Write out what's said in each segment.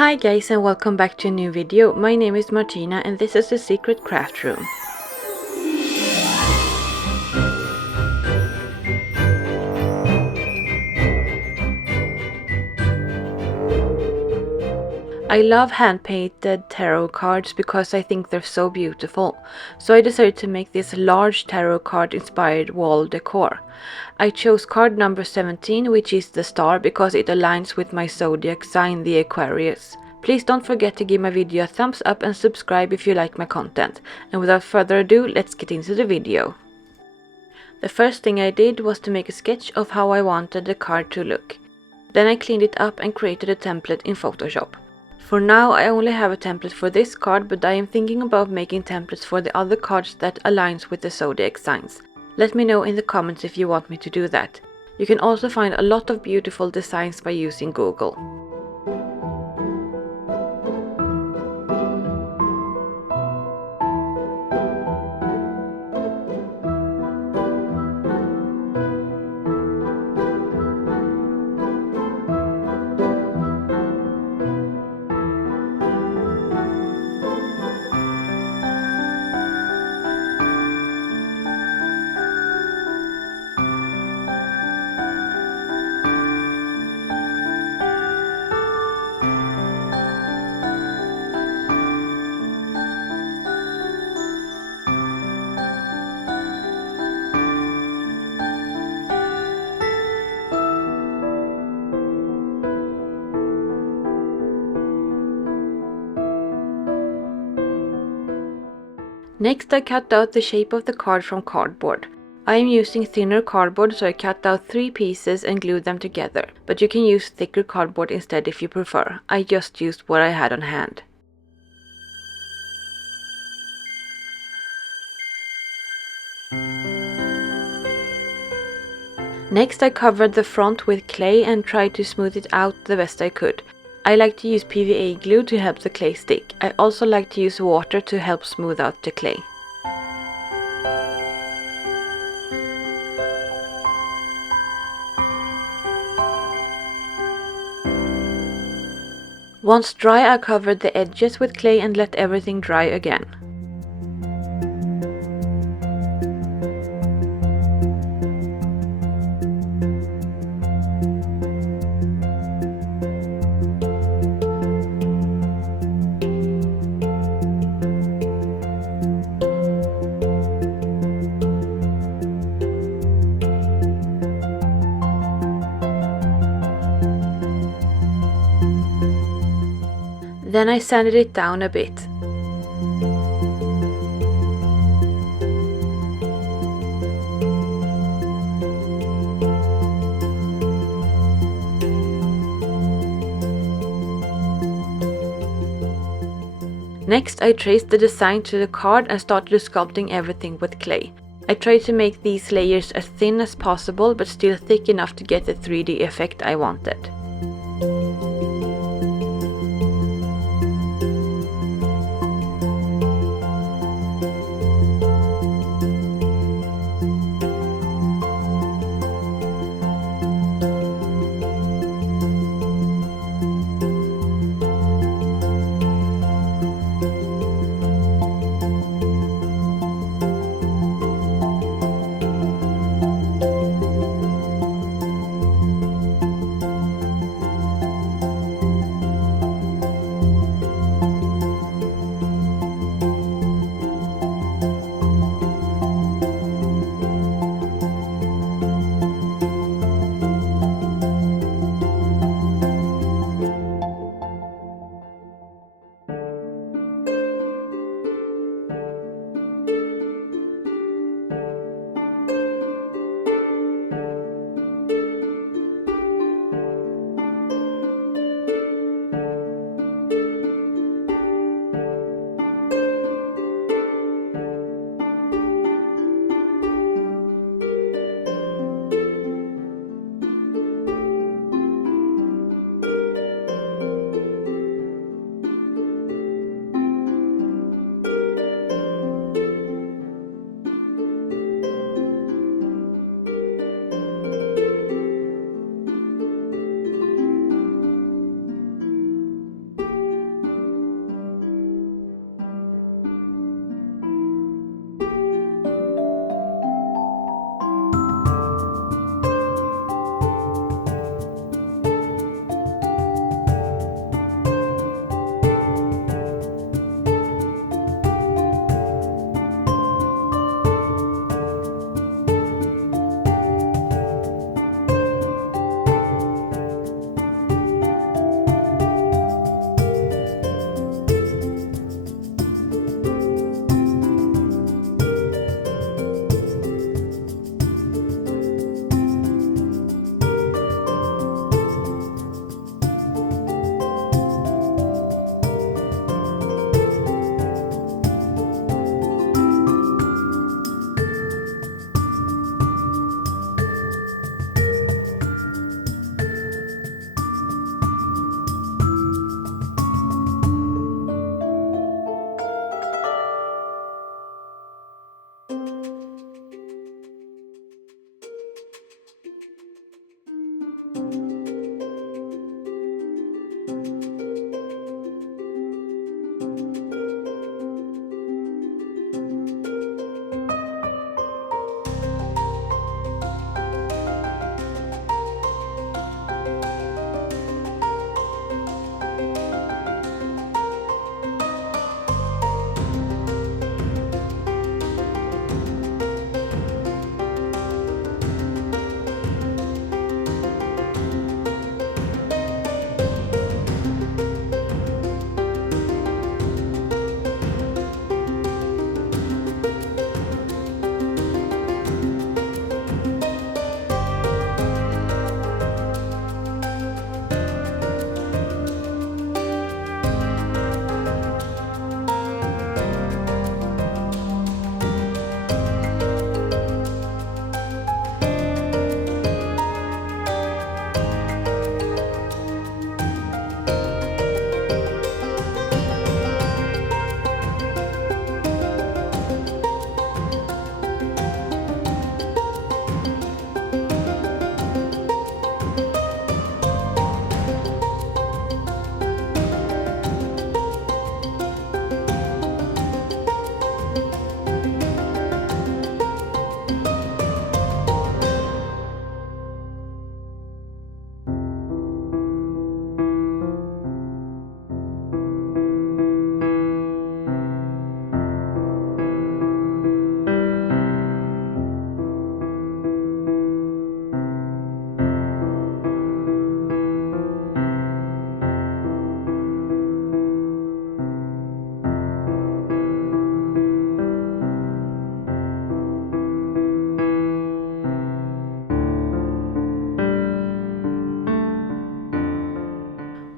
Hi guys and welcome back to a new video. My name is Martina and this is the secret craft room. I love hand-painted tarot cards because I think they're so beautiful, so I decided to make this large tarot card inspired wall decor. I chose card number 17, which is the star, because it aligns with my zodiac sign, the Aquarius. Please don't forget to give my video a thumbs up and subscribe if you like my content. And without further ado, let's get into the video. The first thing I did was to make a sketch of how I wanted the card to look. Then I cleaned it up and created a template in Photoshop. For now I only have a template for this card, but I am thinking about making templates for the other cards that aligns with the zodiac signs. Let me know in the comments if you want me to do that. You can also find a lot of beautiful designs by using Google. Next I cut out the shape of the card from cardboard. I am using thinner cardboard, so I cut out 3 pieces and glued them together, but you can use thicker cardboard instead if you prefer. I just used what I had on hand. Next I covered the front with clay and tried to smooth it out the best I could. I like to use PVA glue to help the clay stick. I also like to use water to help smooth out the clay. Once dry, I covered the edges with clay and let everything dry again. Then I sanded it down a bit. Next I traced the design to the card and started sculpting everything with clay. I tried to make these layers as thin as possible but still thick enough to get the 3D effect I wanted.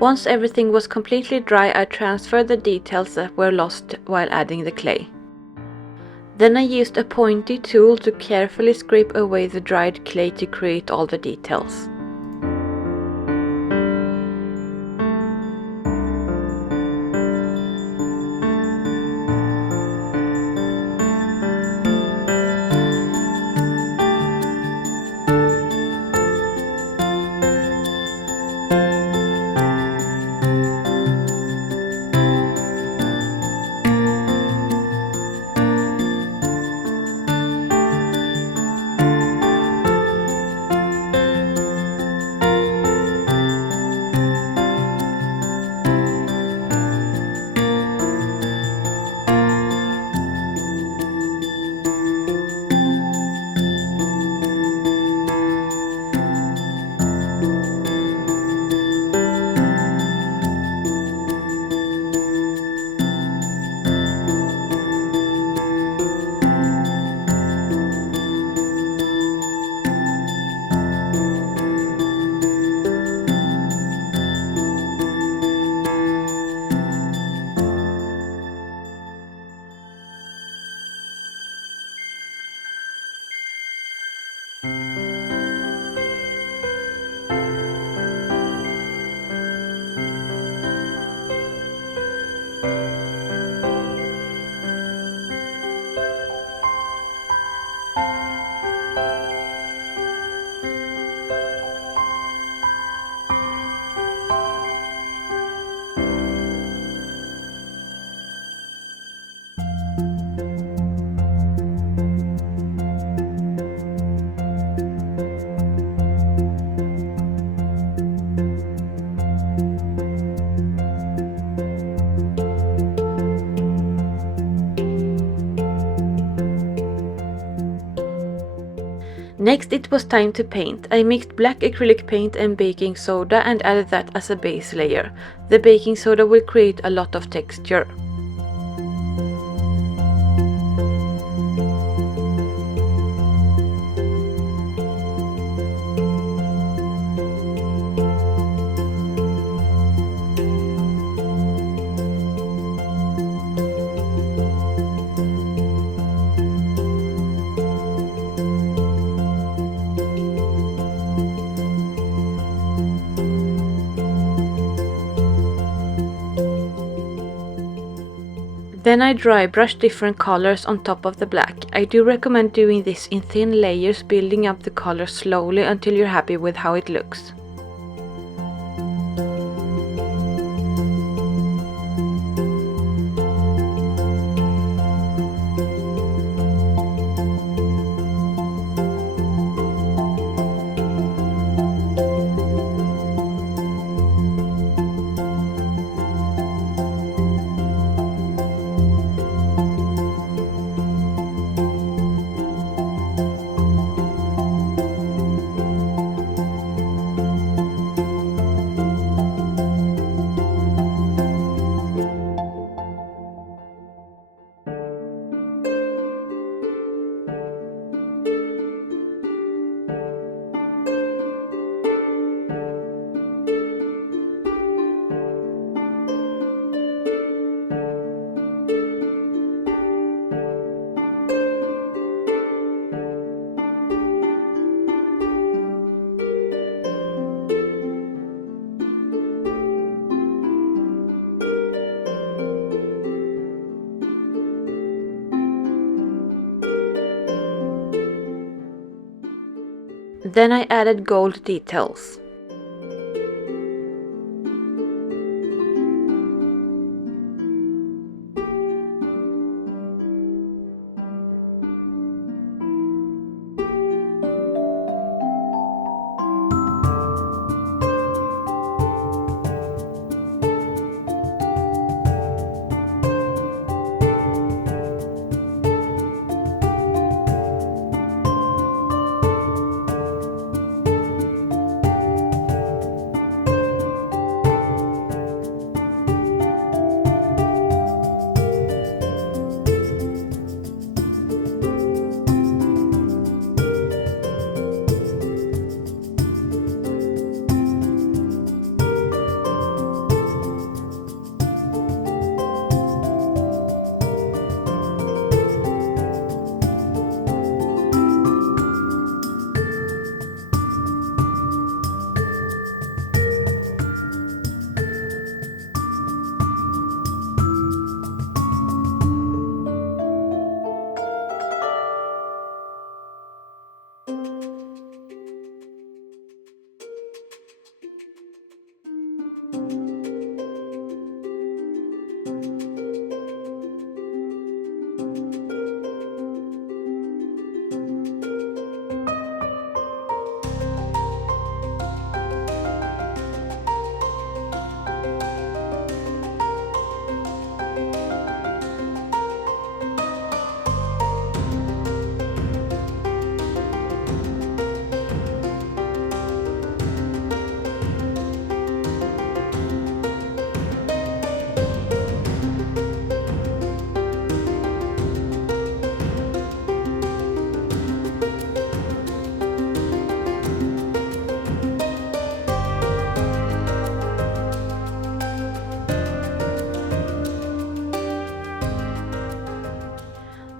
Once everything was completely dry, I transferred the details that were lost while adding the clay. Then I used a pointy tool to carefully scrape away the dried clay to create all the details. Next it was time to paint. I mixed black acrylic paint and baking soda and added that as a base layer. The baking soda will create a lot of texture. Then I dry brush different colors on top of the black. I do recommend doing this in thin layers, building up the colors slowly until you're happy with how it looks. Then I added gold details.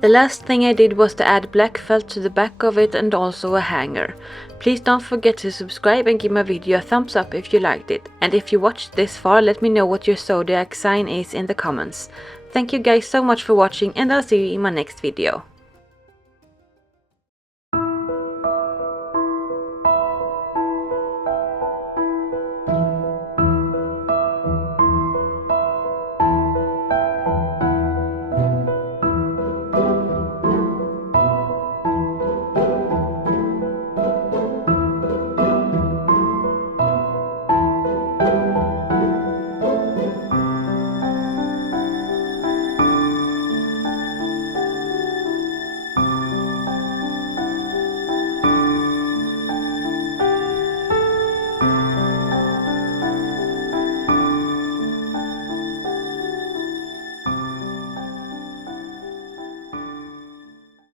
The last thing I did was to add black felt to the back of it and also a hanger. Please don't forget to subscribe and give my video a thumbs up if you liked it. And if you watched this far, let me know what your zodiac sign is in the comments. Thank you guys so much for watching, and I'll see you in my next video.